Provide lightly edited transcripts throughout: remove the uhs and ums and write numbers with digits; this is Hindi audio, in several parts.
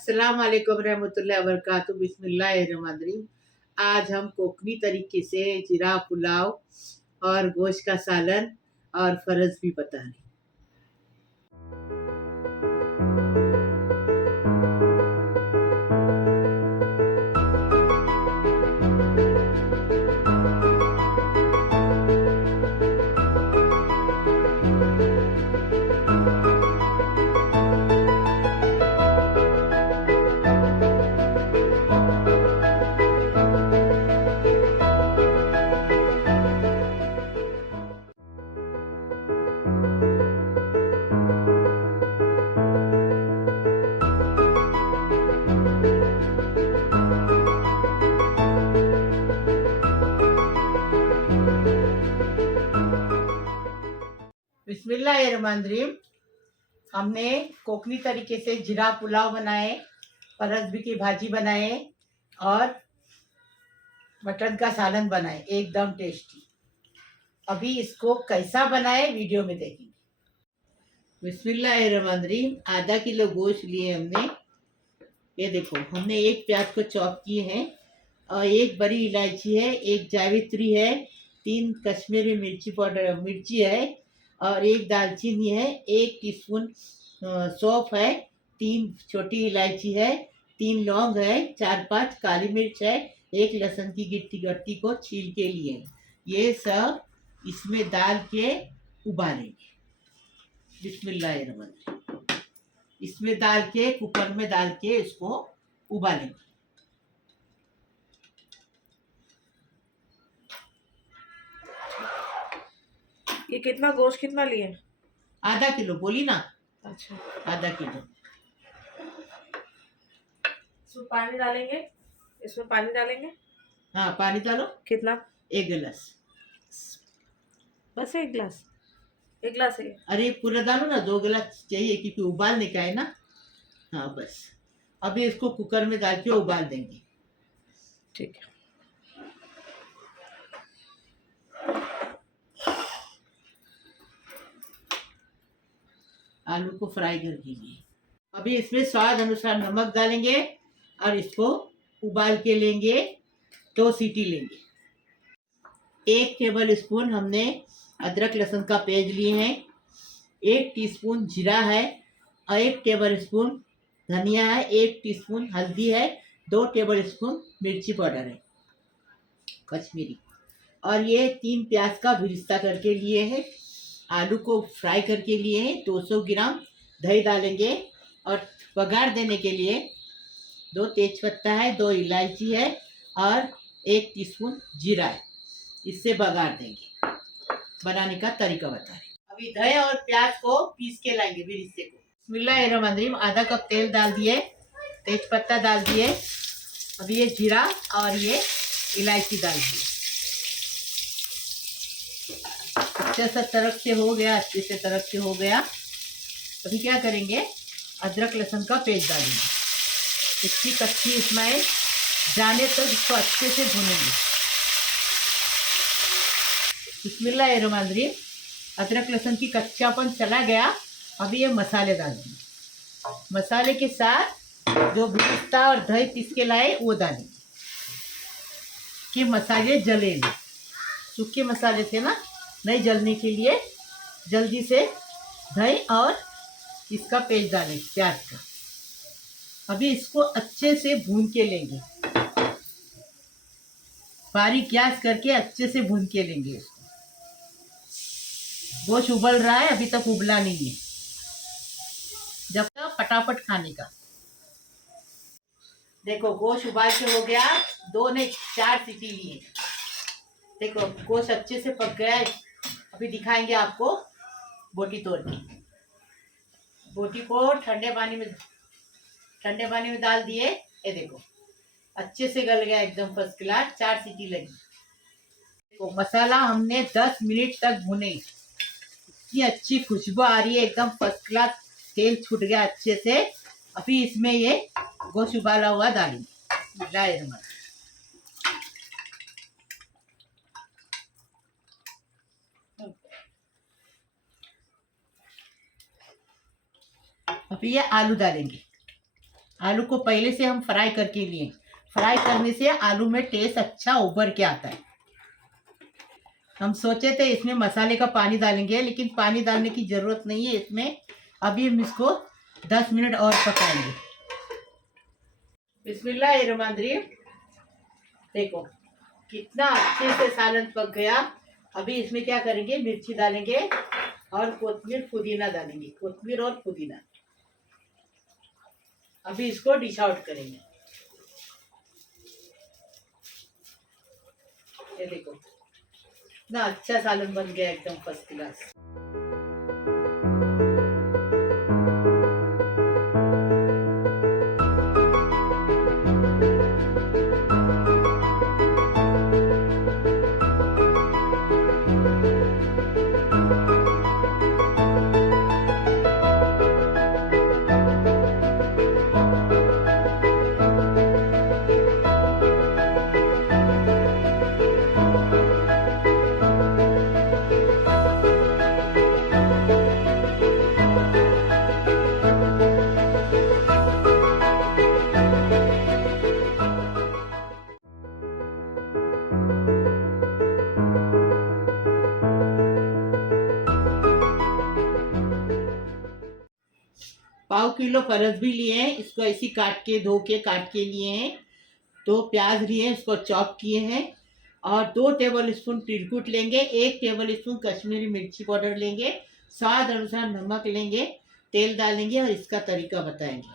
अस्सलाम वालेकुम रहमतुल्लाहि व बरकातुहू। बिस्मिल्लाहिर्रहमानिर्रहीम। आज हम कोकनी तरीके से जीरा पुलाव और गोश्त का सालन और फरज भी बता रहे। बिस्मिल्लाहिर्रहमानिर्रहीम। हमने कोकनी तरीके से जीरा पुलाव बनाए, फरसबी की भाजी बनाए और मटन का सालन बनाए, एकदम टेस्टी। अभी इसको कैसा बनाए वीडियो में देखेंगे। बिस्मिल्लाहिर्रहमानिर्रहीम। आधा किलो गोश्त लिए हमने। ये देखो, हमने एक प्याज को चॉप किए हैं और एक बड़ी इलायची है, एक जावित्री है, 3 कश्मीरी मिर्ची पाउडर मिर्ची है और एक दालचीनी है, 1 टीस्पून सौंफ है, 3 छोटी इलायची है, 3 लौंग है, 4-5 काली मिर्च है, 1 लहसुन की गट्टी को छील के लिए। ये सब इसमें डाल के उबालेंगे। बिस्मिल्लाहिर्रहमानिर्रहीम। इसमें डाल के कुकर में डाल के इसको उबालेंगे। ये कितना गोश्त कितना लिए? आधा किलो बोली ना। अच्छा, आधा किलो। इसमें पानी डालेंगे? इसमें पानी डालेंगे? हाँ, पानी डालो। कितना? 1 गिलास। बस 1 गिलास? 1 गिलास है? अरे पूरा डालो ना, 2 गिलास चाहिए क्योंकि उबालने का है ना। हाँ बस, अभी इसको कुकर में डाल के उबाल देंगे। ठीक है। आलू को फ्राई करके लिए अभी इसमें स्वाद अनुसार नमक डालेंगे और इसको उबाल के लेंगे। 2 सीटी लेंगे। 1 टेबल स्पून हमने अदरक लहसुन का पेस्ट लिए हैं, 1 टीस्पून जीरा है और 1 टेबल स्पून धनिया है, 1 टीस्पून हल्दी है, 2 टेबल स्पून मिर्ची पाउडर है कश्मीरी, और ये 3 प्याज का बिरिस्ता करके लिए हैं। आलू को फ्राई करके लिए हैं। 200 ग्राम दही डालेंगे और बघार देने के लिए 2 तेजपत्ता है, 2 इलायची है और 1 टीस्पून जीरा है। इससे बघार देंगे। बनाने का तरीका बता रहे। अभी दही और प्याज को पीस के लाएंगे बिरिस्ते को। बिस्मिल्लाहिर्रहमानिर्रहीम। आधा कप तेल डाल दिए, तेजपत्ता डाल दिए, अभी ये जीरा और ये इलायची डाल दिए। अच्छे से तरफ से हो गया, अच्छे से तरफ से हो गया। अभी क्या करेंगे, अदरक लहसुन का पेस्ट डालेंगे। इसकी कच्ची स्मेल जाने तक इसको अच्छे से भूनेंगे। बिस्मिल्लाहिर्रहमानिर्रहीम। अदरक लहसुन की कच्चापन चला गया। अभी ये मसाले डाल देंगे। मसाले के साथ जो बिरिस्ता और दही पीस के लाए वो डालेंगे कि मसाले जले नहीं। सूखे मसाले थे ना, नहीं जलने के लिए जल्दी से दही और इसका पेस्ट डालें प्याज का। अभी इसको अच्छे से भून के लेंगे, बारीक गैस करके अच्छे से भून के लेंगे इसको। गोश्त उबल रहा है, अभी तक उबला नहीं है, जब तक फटाफट खाने का। देखो गोश्त उबाल के हो गया, 2 ने 4 सीटी लिए। देखो गोश्त अच्छे से पक गया है। अभी दिखाएंगे आपको बोटी तोड़ के। बोटी को ठंडे पानी में डाल दिए। ये देखो अच्छे से गल गया, एकदम फर्स्ट क्लास। 4 सीटी लगी। देखो मसाला हमने 10 मिनट तक भुने। इतनी अच्छी खुशबू आ रही है, एकदम फर्स्ट क्लास। तेल छूट गया अच्छे से। अभी इसमें ये गोश्त उबाला हुआ डालेंगे। अभी ये आलू डालेंगे। आलू को पहले से हम फ्राई करके लिए। फ्राई करने से आलू में टेस्ट अच्छा उभर के आता है। हम सोचे थे इसमें मसाले का पानी डालेंगे, लेकिन पानी डालने की ज़रूरत नहीं है इसमें। अभी हम इसको 10 मिनट और पकाएंगे। बिस्मिल्लाहिर्रहमानिर्रहीम। देखो कितना अच्छे से सालन पक गया। अभी इसमें क्या करेंगे, मिर्ची डालेंगे और कोतमीर पुदीना डालेंगे, कोतमीर और पुदीना। अभी इसको डिश आउट करेंगे। ये देखो कितना अच्छा सालन बन गया, एकदम फर्स्ट क्लास। पाव किलो फरस भी लिए हैं, इसको ऐसी काट के धो के काट के लिए हैं। 2 प्याज लिए हैं, इसको चॉप किए हैं। और 2 टेबल स्पून तिलकुट लेंगे, 1 टेबल स्पून कश्मीरी मिर्ची पाउडर लेंगे, स्वाद अनुसार नमक लेंगे, तेल डालेंगे और इसका तरीका बताएंगे।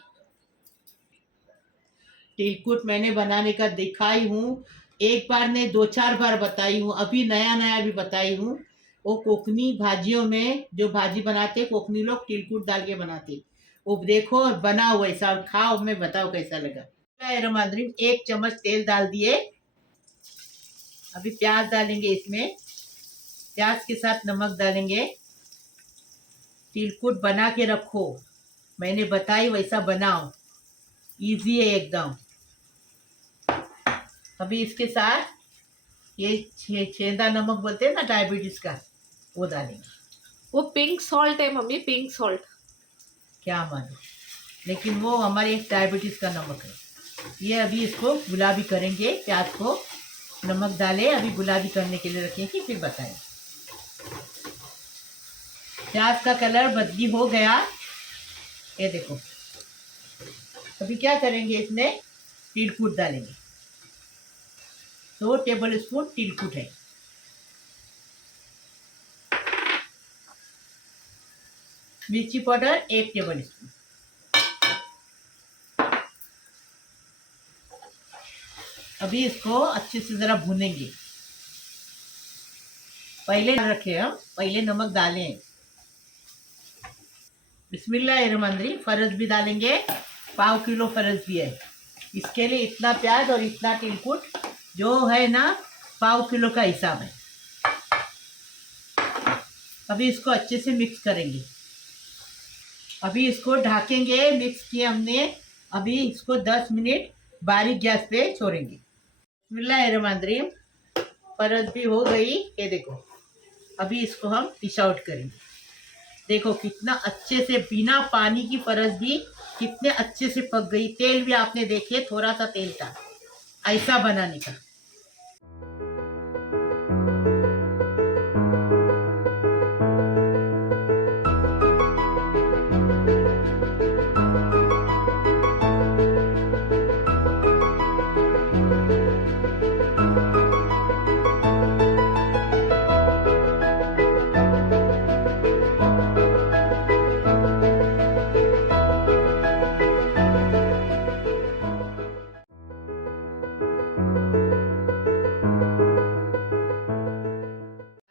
तिलकुट मैंने बनाने का दिखाई हूँ, एक बार ने 2-4 बार बताई हूँ, अभी नया नया भी बताई हूँ। वो कोकनी भाजियों में जो भाजी बनाते, कोकनी लोग तिलकुट डाल के बनाते। वो देखो और बनाओ वैसा और खाओ, मैं बताओ कैसा लगा। 1 चम्मच तेल डाल दिए। अभी प्याज डालेंगे इसमें, प्याज के साथ नमक डालेंगे। तिलकुट बना के रखो, मैंने बताई वैसा बनाओ, इजी है एकदम। अभी इसके साथ ये छेंदा नमक बोलते हैं ना डायबिटीज का, वो डालेंगे। वो पिंक सॉल्ट है मम्मी, पिंक सॉल्ट। क्या मालूम, लेकिन वो हमारे डायबिटीज का नमक है। ये अभी इसको गुलाबी करेंगे, प्याज को नमक डाले अभी गुलाबी करने के लिए रखेंगे, फिर बताएं। प्याज का कलर बदली हो गया, ये देखो। अभी क्या करेंगे, इसमें तिलकुट डालेंगे। 2 टेबल स्पून तिलकुट है। मिर्ची पाउडर 1 टेबल स्पून। अभी इसको अच्छे से ज़रा भूनेंगे। पहले रखे हम, पहले नमक डालें। बिस्मिल्लाहिर्रहमानिर्रहीम। फरस भी डालेंगे, पाव किलो फरस भी है। इसके लिए इतना प्याज और इतना तिलकुट जो है ना, पाव किलो का हिसाब है। अभी इसको अच्छे से मिक्स करेंगे। अभी इसको ढकेंगे, मिक्स किया हमने। अभी इसको 10 मिनट बारीक गैस पे छोड़ेंगे। बिस्मिल्लाहिर्रहमानिर्रहीम। फरस भी हो गई, ये देखो। अभी इसको हम डिश आउट करेंगे। देखो कितना अच्छे से बिना पानी की फरस भी कितने अच्छे से पक गई। तेल भी आपने देखे, थोड़ा सा तेल था ऐसा बनाने का।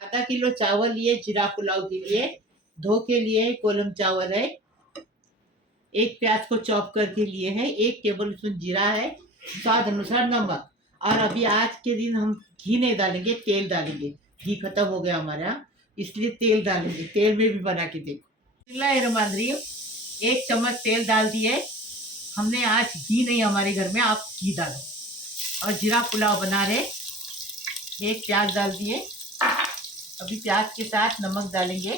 आधा किलो चावल लिए जीरा पुलाव के लिए, धो के लिए कोलम चावल है। 1 प्याज को चॉप करके लिए हैं, 1 टेबल स्पून जीरा है, स्वाद अनुसार नमक। और अभी आज के दिन हम घी नहीं डालेंगे, तेल डालेंगे। घी खत्म हो गया हमारा, इसलिए तेल डालेंगे। तेल में भी बना के देखो। बिस्मिल्लाहिर्रहमानिर्रहीम। 1 चम्मच तेल डाल दिए हमने। आज घी नहीं हमारे घर में, आप घी डालो। और जीरा पुलाव बना रहे। 1 प्याज डाल दिए। अभी प्याज के साथ नमक डालेंगे।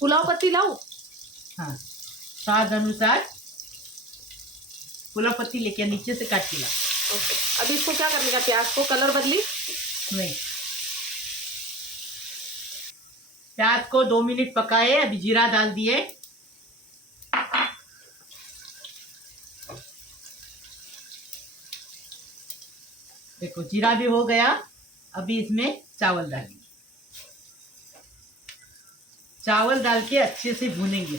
पुलाव पत्ती लाओ। हाँ, स्वाद अनुसार। पुलाव पत्ती लेके नीचे से काट के ला। ओके, अभी इसको क्या करने का, प्याज को कलर बदली? नहीं, प्याज को 2 मिनट पकाए, अभी जीरा डाल दिए। देखो जीरा भी हो गया, अभी इसमें चावल डालेंगे। चावल डाल के अच्छे से भूनेंगे।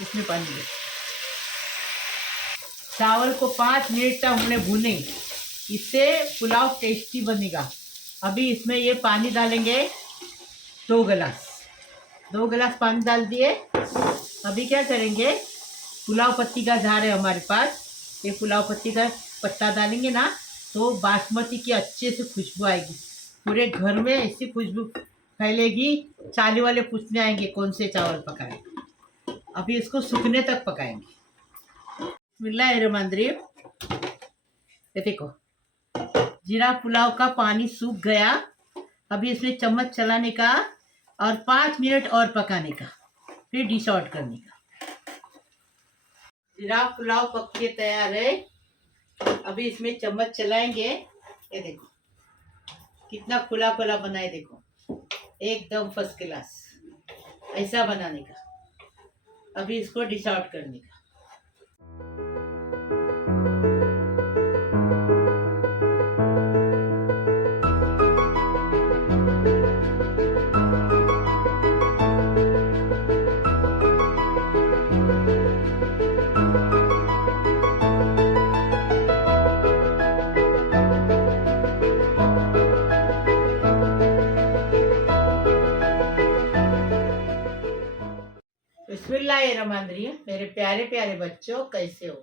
इसमें पानी दे। चावल को 5 मिनट तक हमने भूने, इससे पुलाव टेस्टी बनेगा। अभी इसमें ये पानी डालेंगे 2 गिलास। 2 गिलास पानी डाल दिए। अभी क्या करेंगे, पुलाव पत्ती का झाड़ है हमारे पास, ये पुलाव पत्ती का पत्ता डालेंगे ना तो बासमती की अच्छे से खुशबू आएगी। पूरे घर में ऐसी खुशबू फैलेगी, चाली वाले पूछने आएंगे कौन से चावल पकाए। अभी इसको सूखने तक पकाएंगे। बिस्मिल्लाहिर्रहमानिर्रहीम। ये देखो जीरा पुलाव का पानी सूख गया। अभी इसमें चम्मच चलाने का और 5 मिनट और पकाने का, फिर डिश आउट करने का। जीरा पुलाव पक के तैयार है। अभी इसमें चम्मच चलाएंगे। ये देखो कितना खुला खुला बना है, देखो एकदम फर्स्ट क्लास, ऐसा बनाने का। अभी इसको डिश आउट करने का। बिस्मिल्लाहिर्रहमानिर्रहीम। मेरे प्यारे प्यारे बच्चों, कैसे हो?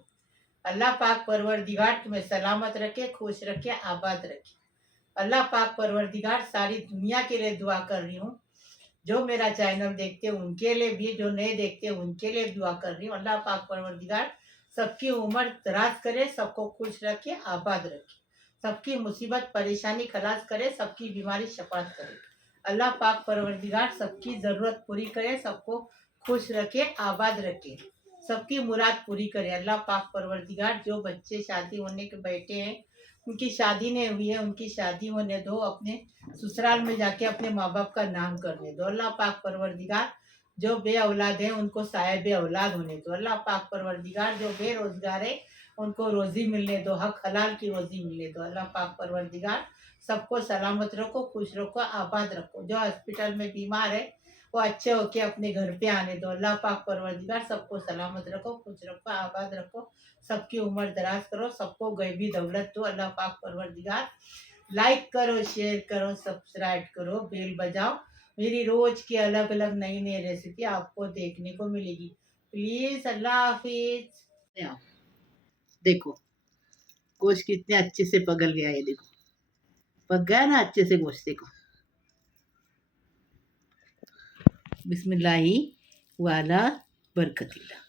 अल्लाह पाक परवरदिगार तुम्हें सलामत रखे, खुश रखे, आबाद रखे। अल्लाह पाक परवरदिगार सारी दुनिया के लिए दुआ कर रही हूँ। जो मेरा चैनल देखते हैं उनके लिए भी, जो नए देखते हैं उनके लिए दुआ कर रही हूँ। अल्लाह पाक परवरदिगार सबकी उम्र दराज करे, सबको खुश रखे, आबाद रखे, सबकी मुसीबत परेशानी खलास करे, सबकी बीमारी शफात करे। अल्लाह पाक परवरदिगार सबकी ज़रूरत पूरी करे, सबको खुश रखे, आबाद रखे, सबकी मुराद पूरी करे। अल्लाह पाक परवरदिगार जो बच्चे शादी होने के बैठे हैं, उनकी शादी नहीं हुई है, उनकी शादी होने दो, अपने ससुराल में जाके अपने माँ बाप का नाम करने दो। अल्लाह पाक परवरदिगार जो बे औलाद हैं उनको साहिब औलाद होने दो। अल्लाह पाक परवरदिगार जो बेरोजगार है उनको रोज़ी मिलने दो, हक हलाल की रोज़ी मिलने दो। अल्लाह पाक परवरदिगार सबको सलामत रखो, खुश रखो, आबाद रखो। जो हॉस्पिटल में बीमार है वो अच्छे होके अपने घर पे आने दो। अल्लाह पाक परवरदिगार सबको सलामत रखो, खुश रखो, आबाद रखो, सबकी उम्र दराज करो, सबको गैबी दौलत दो। अल्लाह पाक परवरदिगार लाइक करो, शेयर करो, सब्सक्राइब करो, बेल बजाओ। मेरी रोज की अलग अलग नई नई रेसिपी आपको देखने को मिलेगी। प्लीज, अल्लाह हाफिज। देखो गोश्त कितने अच्छे से पगल गया है, देखो पक गया ना अच्छे से गोश्त। देखो बिस्मिल्लाही वाला बरकतिल्ला।